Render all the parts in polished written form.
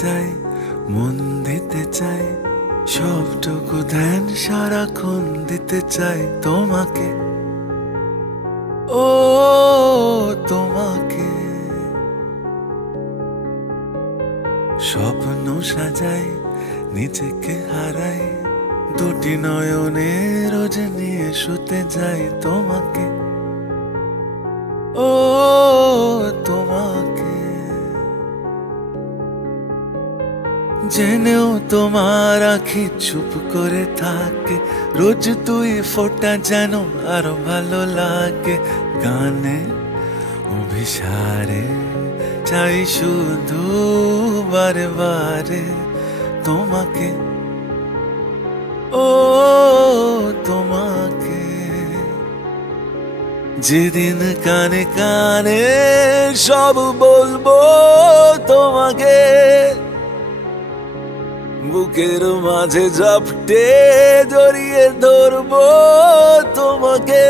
চাই, মন দিতে চাই, সবটুকু ধ্যান সারাক্ষণ দিতে চাই তোমাকে, ও তোমাকে। স্বপ্ন সাজাই, নিজেকে হারাই, দুটি নয়নে রোজ নিয়ে শুতে যাই তোমাকে, ও তোমাকে। জেনেও তোমার আখি চুপ করে থাকে, রোজ তুই ফোঁটা যেন আরো ভালো লাগে। গানে অভিসারে চাই শুধু বারে বারে তোমাকে, ও তোমাকে। যেদিন কানে কানে সব বলবো তোমাকে, বুকের মাঝে ঝাপটে জড়িয়ে ধরবো তোমাকে।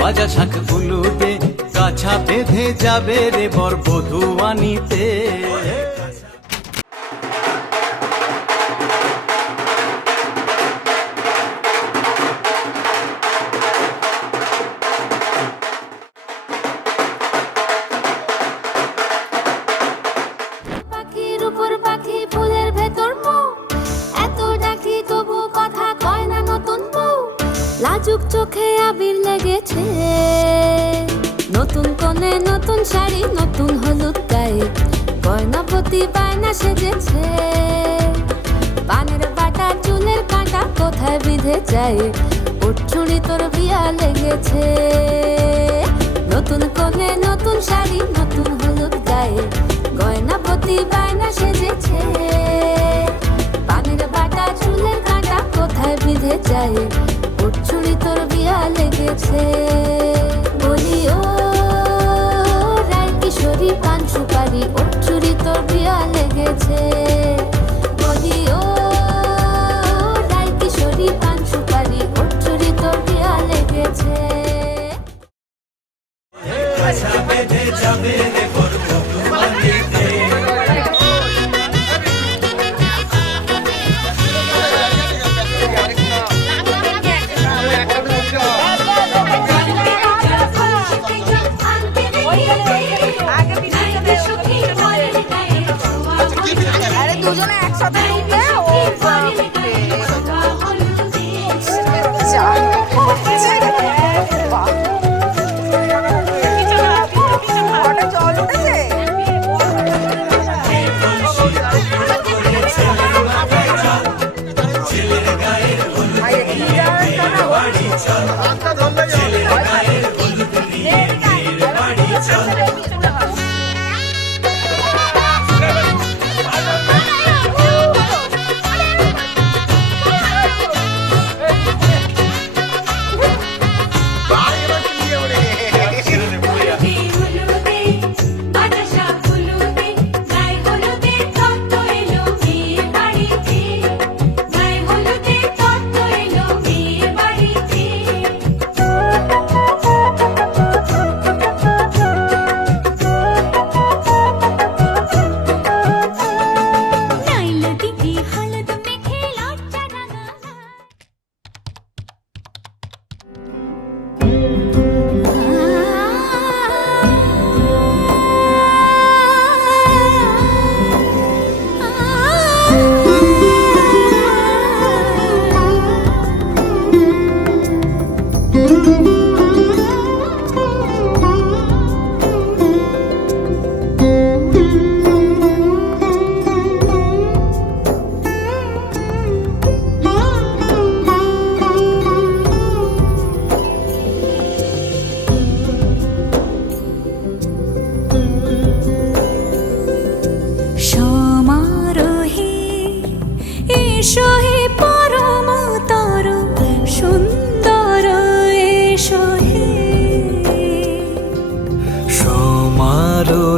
বাজা শাঁখ উলুদে, কাছা বেঁধে যাবে রে বর বধূ আনিতে। পাখির উপর পাখি, ফুলের ভেতর মৌ, এত ডাকি তবু কথা কয় না নতুন বউ। লাজুক চোখে আবির লেগেছে, নতুন কোণে নতুন শাড়ি, নতুন হলুদ গায়ে, গয়নাপতি বায়না সেজেছে। পানের বাটা চুলের কাঁটা কোথায় বিঁধে যায়, ওর চুড়ি তোর বিয়া লেগেছে। নতুন কোণে নতুন শাড়ি, নতুন হলুদ গায়ে, গয়নাপতি বায়না সেজেছে। পানের বাটা চুলের কাঁটা কোথায় বিঁধে যায়, ওর চুড়ি তোর বিয়া লেগেছে। বলি ও রায় কিশোরী পান সুপারি, ওর চুড়ি তোর বিয়া লেগেছে। বলি ও রায় কিশোরী পান সুপারি, ওর চুড়ি তোর বিয়া লেগেছে। দুজনে একসাথে উঠবে, ও বাপরে।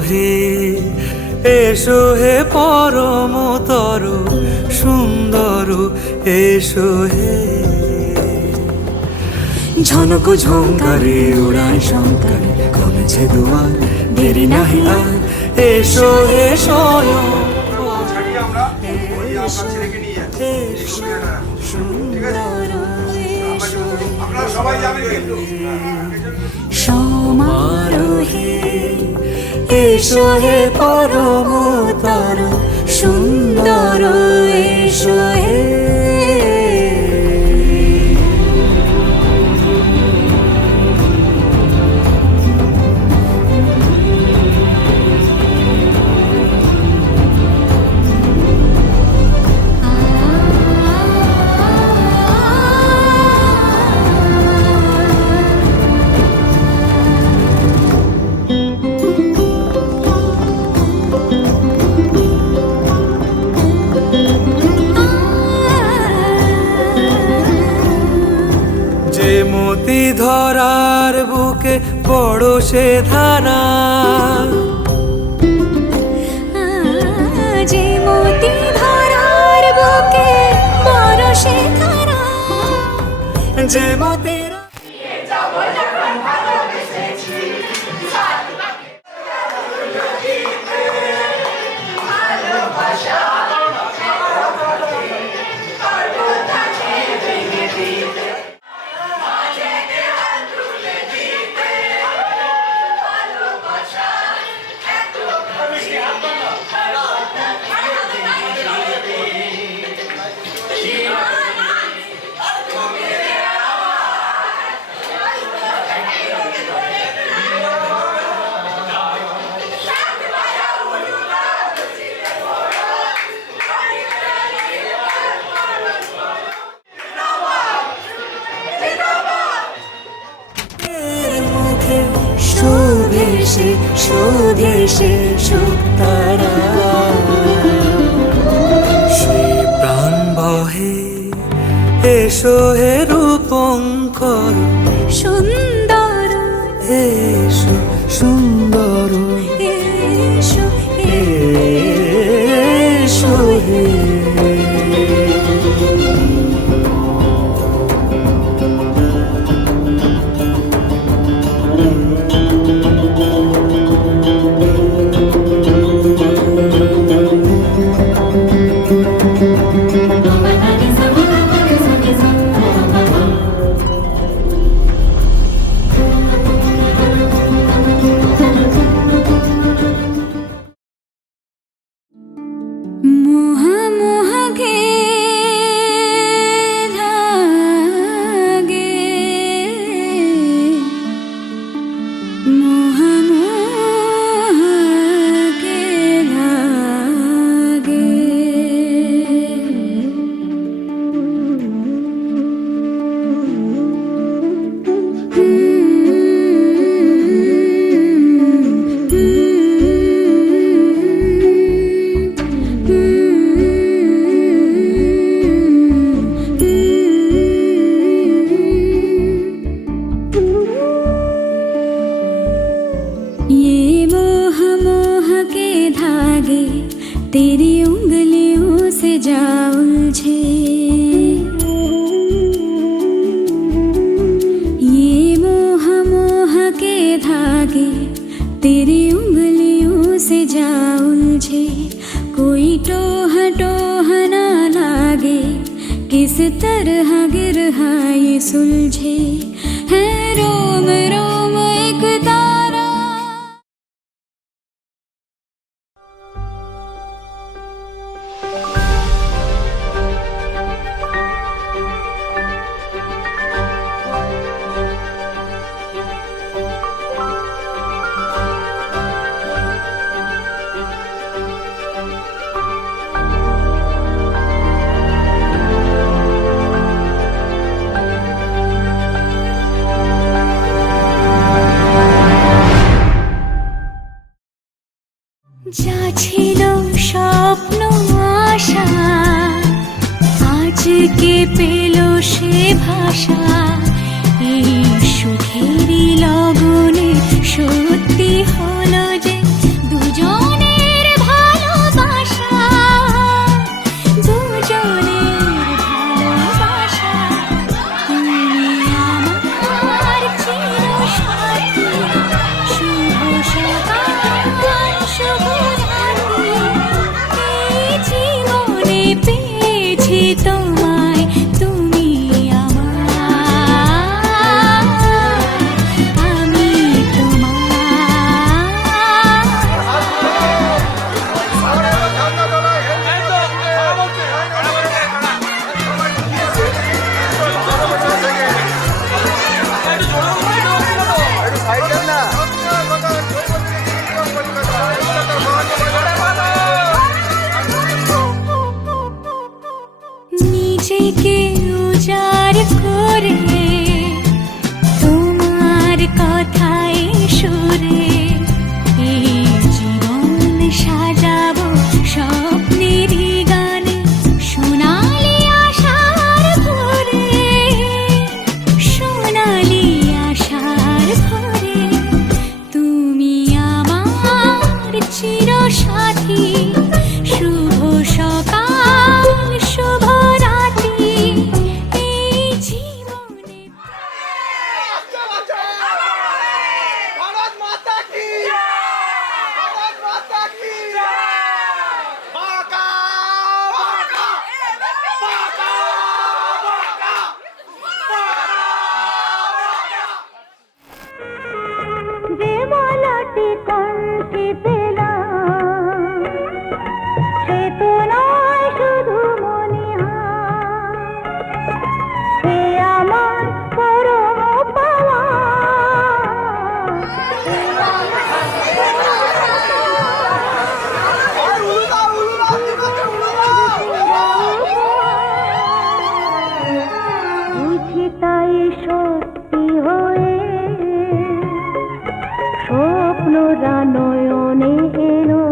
হে এসো হে পরমতর সুন্দর এসো হে ঝনক ঝঙ্কারে উড়ায় শঙ্কারে খুলেছে দুয়ার দেরি নাহি আর এসো হে স্বয়ং সমারোহে এসো হে পরমতর সুন্দর এসো হে মতি ধরার বুকে বড় সে ধারা যে মতি ধরার বুকে বড় সে ধারা যে মতির স্বদেশে স্বদেশে সুতারা সে প্রাণ বহে এসো হে রূপঙ্কর সুন্দর এসো সুন্দর এসো এসো হে तेरी उंगलियों से जा उलझे ये मोह मोह के धागे तेरी उंगलियों से जा उलझे कोई टोह टोह ना लागे किस तरह गिरहा ये सुलझे है रोम रोम एक तारा যা ছিল স্বপ্ন আশা আজকে পেল সে ভাষা এই সুখেরই লগনে সত্যি হলো যে যে মালাটি কণ্ঠে পেলাম সে তো নয় শুধু মনে হয় সে আমার পরম পাওয়া বুঝি তাই সত্যি হয়ে স্বপ্নরা নয়নে এলো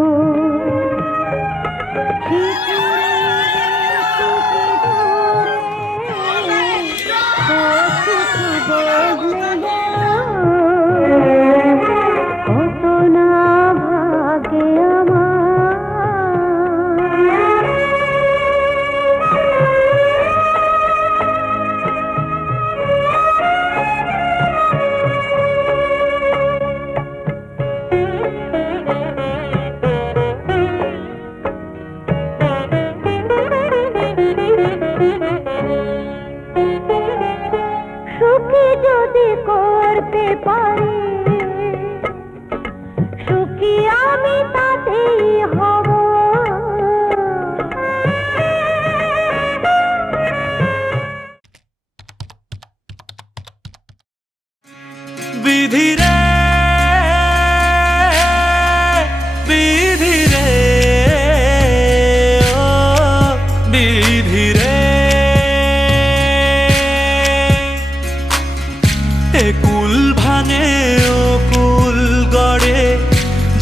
কত না ভাগে আমার সুখী যদি করতে পারি সুখী আমি তাতেই হব বিধি রে বিধি রে ও বিধি রে এ কুল ভাঙে ও কুল গড়ে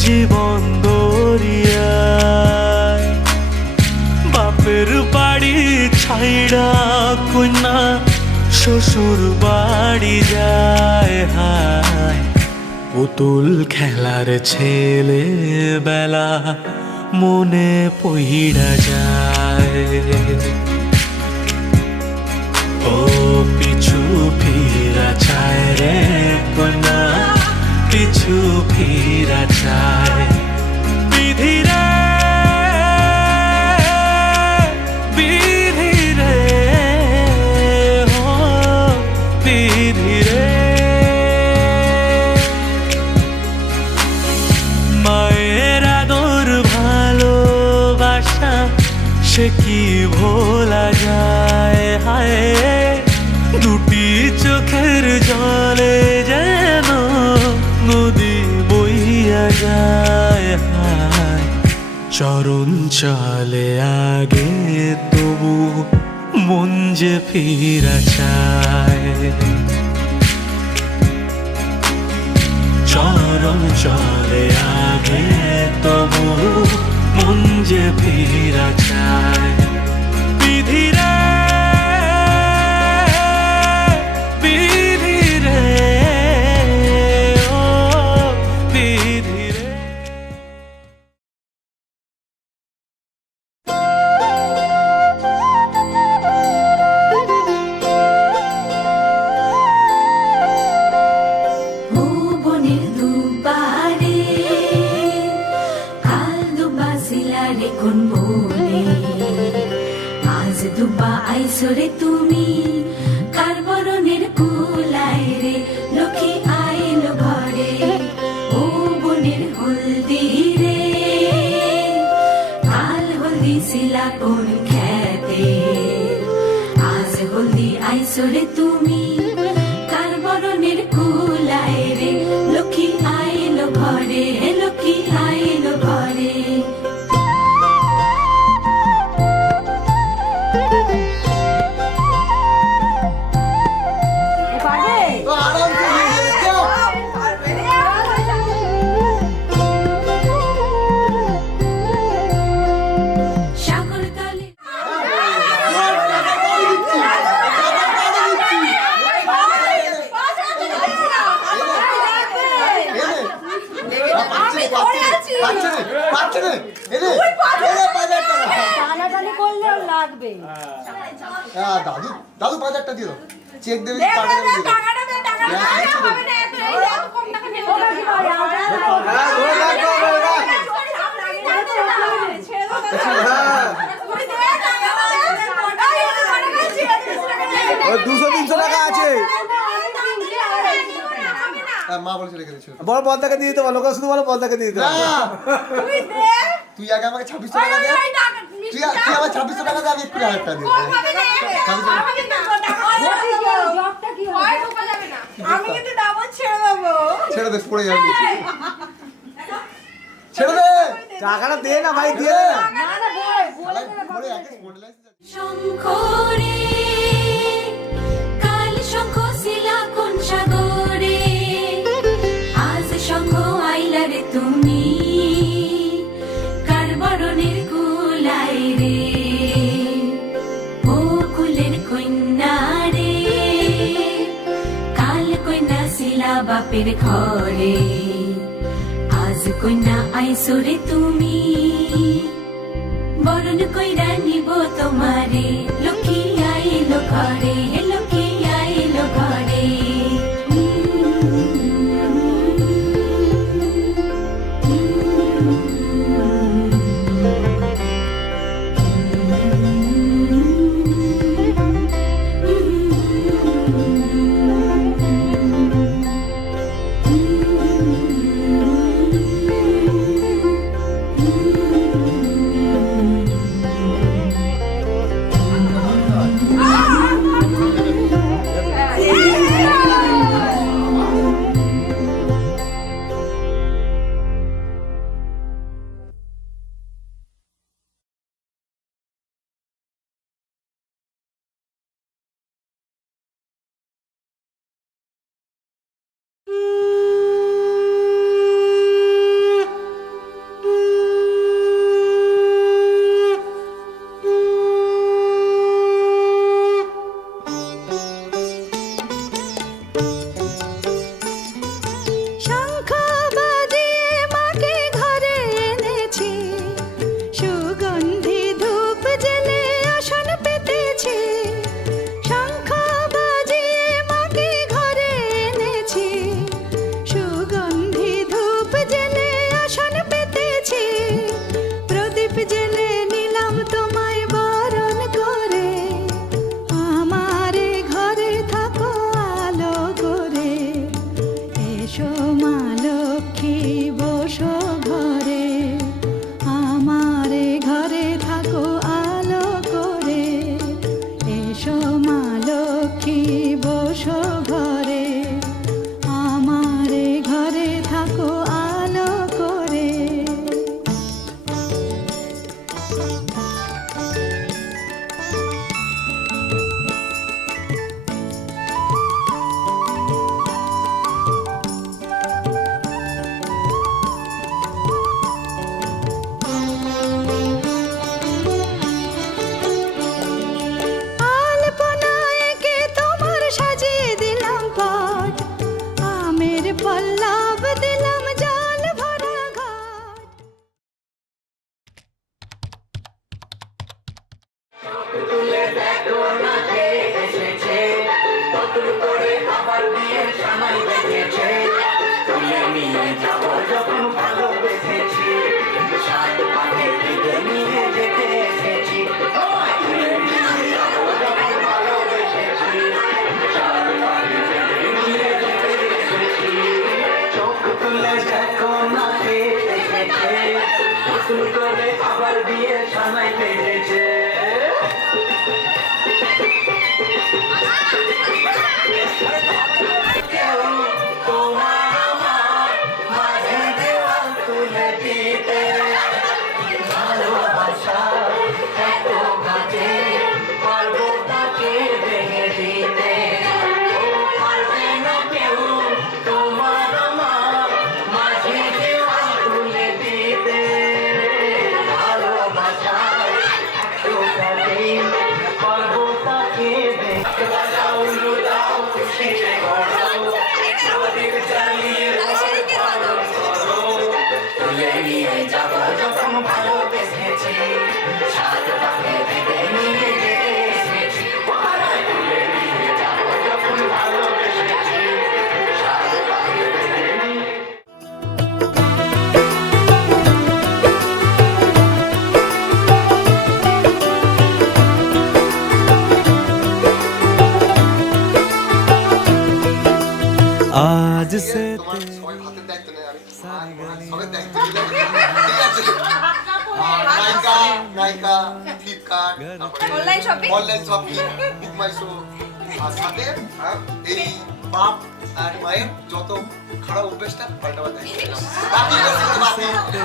জীবন দরিয়ায় বাপের বাড়ি ছাইড়া কন্যা শ্বশুর বাড়ি যায় হায় পুতুল খেলার ছেলে বেলা মনে পইড়া যায় ও পিছু ফিরা চায় রে কন্যা পিছু ফিরা চায় বিধি রে বিধি রে ও বিধি রে মায়ের আদর ভালোবাসা সে কি ভোলা যায় হায় দুটি চোখের জলে যেন নদী বইয়া যায় হায় চরণ চলে আগে তবু মন যে ফিরা চায় চরণ চলে আগে তবু মন যে ফিরা চায় বিধি রে বিধি রে ও বিধি রে ভুবনের দুবারে কাল দুবা সিলারে কোন বলে আজ দুবা আইসরে তুমি কার বরণের কুলায় রে লক্ষ্মী আইল ঘরে ও বনের হলদি রে কাল হলদি সিলা কোন খেতে আজ হলদি আইসরে তুমি কার বরণের কুলায় রে লক্ষ্মী আইল ঘরে লক্ষ্মী আইল ঘরে সাগর তলে টানাটানি করলেও লাগবে। দাদু দাদু 5,000 দিয়ে দাও চেক দেবে মা বলেছে রেখে দিয়েছিল। বড় পদ্মাকে দিয়ে দিতে বলো, লোকে শুধু বলো পদ্মাকে দিয়ে দিতে না, বলো। তুই আগে আমাকে 2600 টাকা দে। তুই আমার 2600 টাকা দে, আমি একটু 1000 টাকা দিয়ে জবটা কি হবে? আমি কিন্তু ডাবল ছেড়ে দেবো। ছেড়ে দে, পড়ে যাবে। ছেড়ে দে। টাকাটা দে না ভাই, দিয়ে দে না। না না বলে দে না, পড়ে আগে স্পন্ডাইলাইটিস শঙ্খরে কাল শঙ্খ শিলা কোন সাগরে আজ শঙ্খ আইলা রে তুমি কার বরণের কুলাই রে ও কুলের কন্যা রে কাল কন্যা শিলা বাপের ঘরে আজ কন্যা আইসরে তুমি বরণ কইরা নিব তোমারে লক্ষ্মী আইলো ঘরে লক্ষ্মী আইলো ঘরে শঙ্খ বাজিয়ে মাকে ঘরে এনেছি সুগন্ধি ধূপ জেলে আসন পেতেছি শঙ্খ বাজিয়ে মাকে ঘরে এনেছি সুগন্ধি ধূপ জেলে আসন পেতেছি প্রদীপ জেলে নিলাম তোমায় বরণ করে আমারে ঘরে থাকো আলো করে এসো মা লক্ষ্মী বসো ঘরে আমারে ঘরে থাকো আলো করে এসো মা লক্ষ্মী বসো ঘরে আমারে ঘরে থাকো আলো করে আলপনায় কে তোমার সাজিয়ে দিলাম পট আমের পল্লব দিলাম জল ভরা ঘাট আবার বিয়ে সানাই বেজেছে তোমার আমার মাঝে দেওয়াল তুলে দিতে ভালোবাসা এত কাছে পারবো তাকে ভেঙে দিতে ও পারবে না কেউ তোমার আমার মাঝে দেওয়াল তুলে দিতে ভালোবাসা এত কাছে পারবো তাকে ভেঙে দাও খুশিতে গড়াও ভাতের দায়িত্ব নেই আমি সবের দায়িত্ব নিলাম। ঠিক আছে নায়িকা নায়িকা Flipkart online shopping online shopping Book My Show আর সাথে এই বাপ আর মায়ের যত খারাপ অভ্যেসটা পাল্টাবার দায়িত্ব নিলাম। বাকি বাকি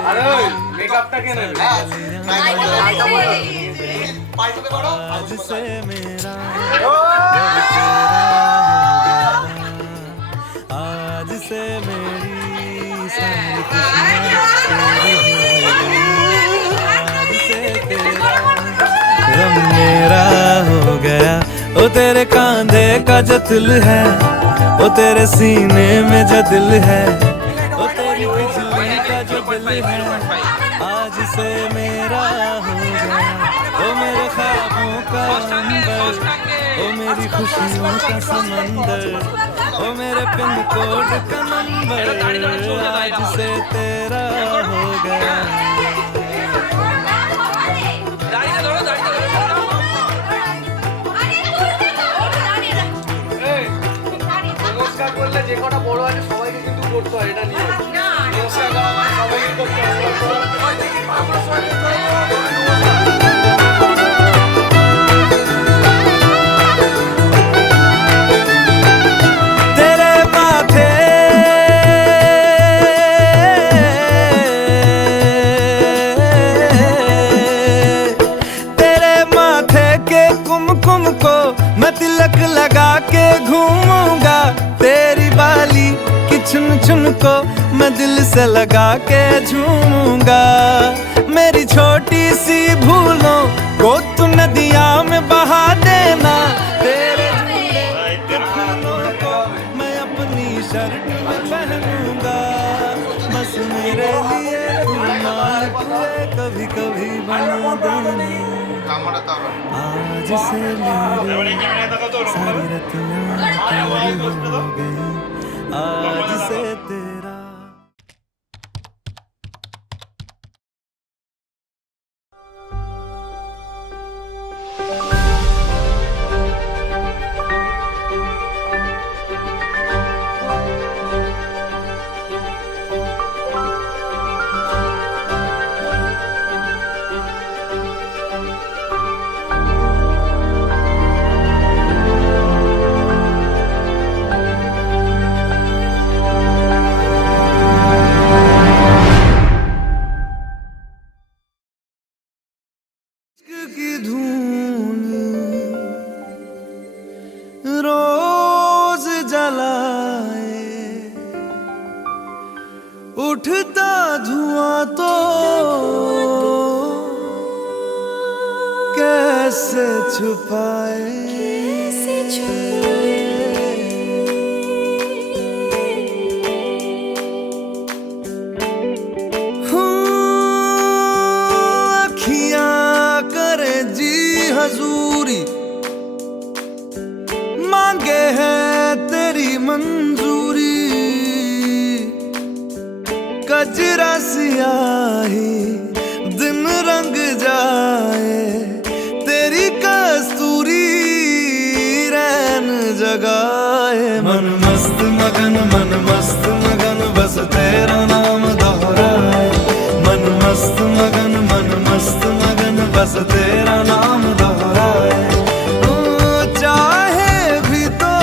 আরে মেকআপটা কে নেবে? হ্যাঁ পাল্টাতে পারো आज से मेरा आज से मेरी सारी खुशियाँ आज से तेरा गम मेरा हो गया ओ तेरे कांधे का जो दिल है ओ तेरे सीने में जो दिल है ओ तेरी बिजली का जो दिल है आज से मेरा हो गया ओ मेरे ख्वाबों का अंबर ओ मेरी खुशियों का समंदर ओ मेरे पिन कोड का नंबर आज से तेरा हो गया নমস্কার করলে যে কটা বড় আছে সবাইকে কিন্তু করতে হয়, এটা নিয়ে নমস্কার সবাইকে করতে হয়। तेरे माथे तेरे माथे के कुमकुम को मैं तिलक लगा के घूमूंगा तेरी बाली की चुन चुन को मैं दिल से लगा के झूमूंगा मेरी छोटी सी भूलों को तू नदिया में बहा देना तेरे झूले फूलों को मैं अपनी शर्ट में पहनूंगा बस मेरे लिए कभी कभी बना देना आज से मेरी सारी रतियां तेरी हो गई आज से तेरा की धून रोज जलाए उठता धुआं तो कैसे छुपाए हजूरी मांगे है तेरी मंजूरी कजरा सियाही दिन रंग जाए तेरी कस्तूरी रैन जगाए मन मस्त मगन बस तेरा नाम दोहराए मन मस्त मगन बस तेरा नाम दोहराए चाहे भी तो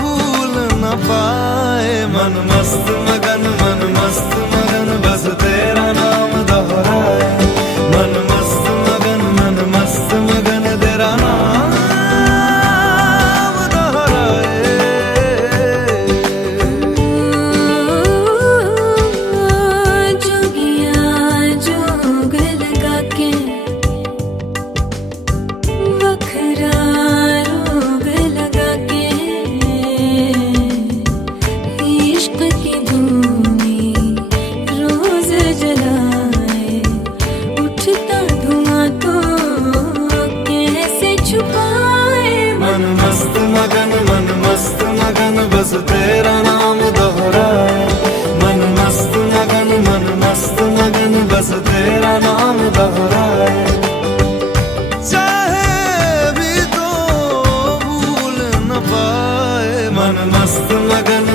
भूल न पाए मन मस्त मगन बस तेरा नाम दोहराए मन मस्त मगन तेरा नाम दोहराए जोगिया जोग लगा के वखरा रोग लगा के इश्क की धूनी रोज जलाए उठता धुआं तो कैसे छुपाए मन मस्त मगन बस तेरा नाम दोहराए मन मस्त मगन बस तेरा नाम दोहराए चाहे भी तो भूल न पाए मन मस्त मगन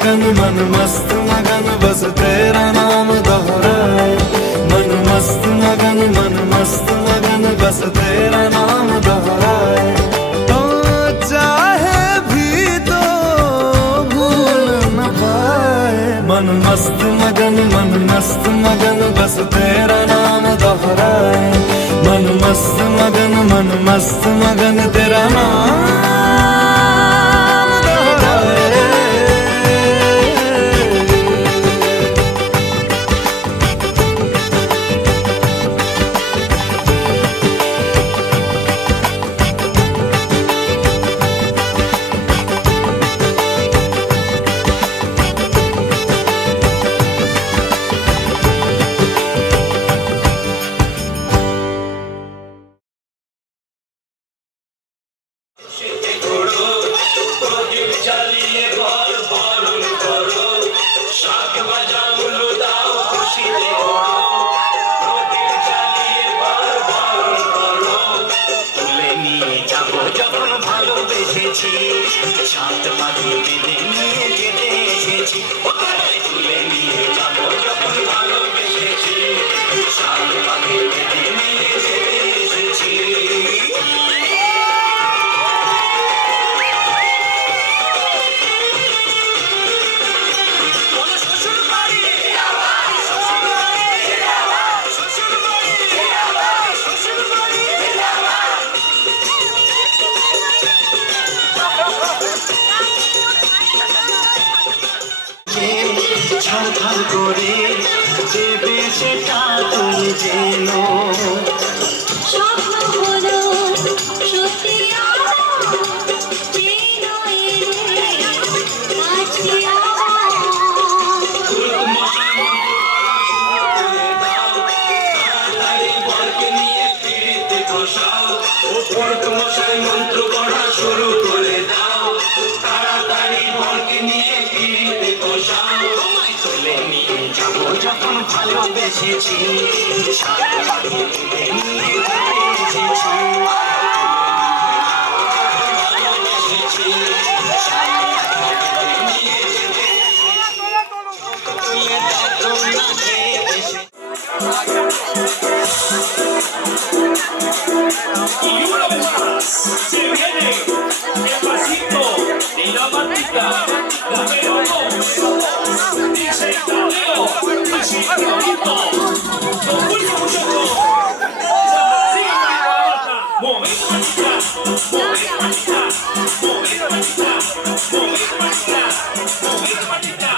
मगन मन मस्त मगन बस तेरा नाम दोहराए मन मस्त मगन बस तेरा नाम दोहराए तो चाहे भी तो भूल न पाए मन मस्त मगन बस तेरा नाम दोहराए मन मस्त मगन तेरा नाम সাত পাখি বেঁধে নিয়ে যেতে এসেছি তুলে নিয়ে যাবো যখন ভালোবেসেছি সাত পাখি বেঁধে নিয়ে যেতে এসেছি ছাড় করে দেবে সেটা তুমি জেনো স্বপ্ন হলো সত্যি মন্ত্র পড়া শুরু করে দাও তাড়াতাড়ি বরকে নিয়ে ফিরিতে বসাও তুলে নিয়ে যাবো যখন ভালোবেসেছি সাত পাখি তুলে নিয়ে যেতে এসেছি ভালোবেসেছি সাত পাখি তুলে নিয়ে যেতে তুলে দেখো না কে এসে Y una vez más se viene el pasito de la bandita, número 2, dice Tadeo, así bonito, con mucho muchacho. Sí, momento bandita, momento bandita, momento bandita, momento bandita, momento bandita.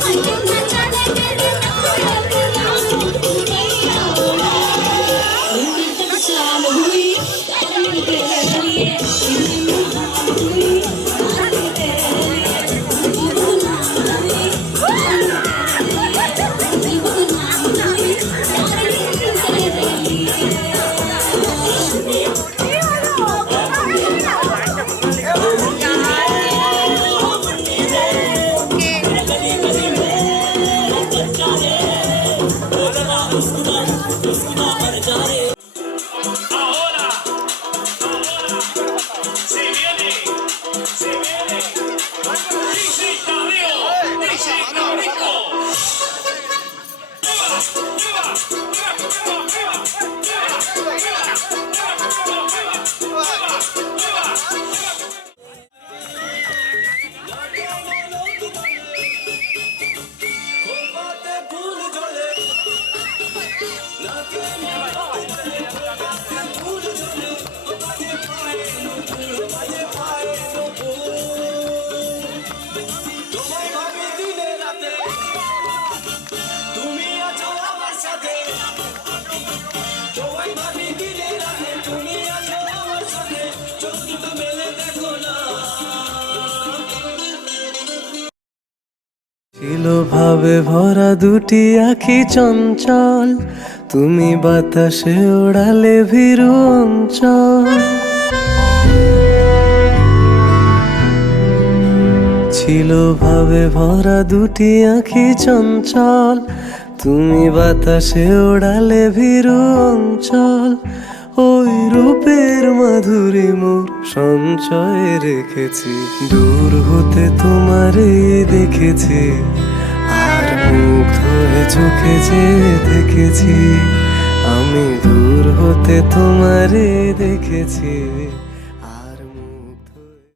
I'm Ahora, se viene, dice Tadeo, dice Taurico. ছিল ভাবে ভরা দুটি আখি চঞ্চল, তুমি বাতাসে ওড়ালে ভীরু অঞ্চল। ছিল ভাবে ভরা দুটি আখি চঞ্চল, তুমি বাতাসে ওড়ালে ভীরু অঞ্চল। ওই রূপের মাধুরী মোর সঞ্চয়ে রেখেছি, দূর হতে তোমারে দেখেছি, আর মুগ্ধ হয়ে চোখে যে দেখেছি, আমি দূর হতে তোমারে দেখেছি।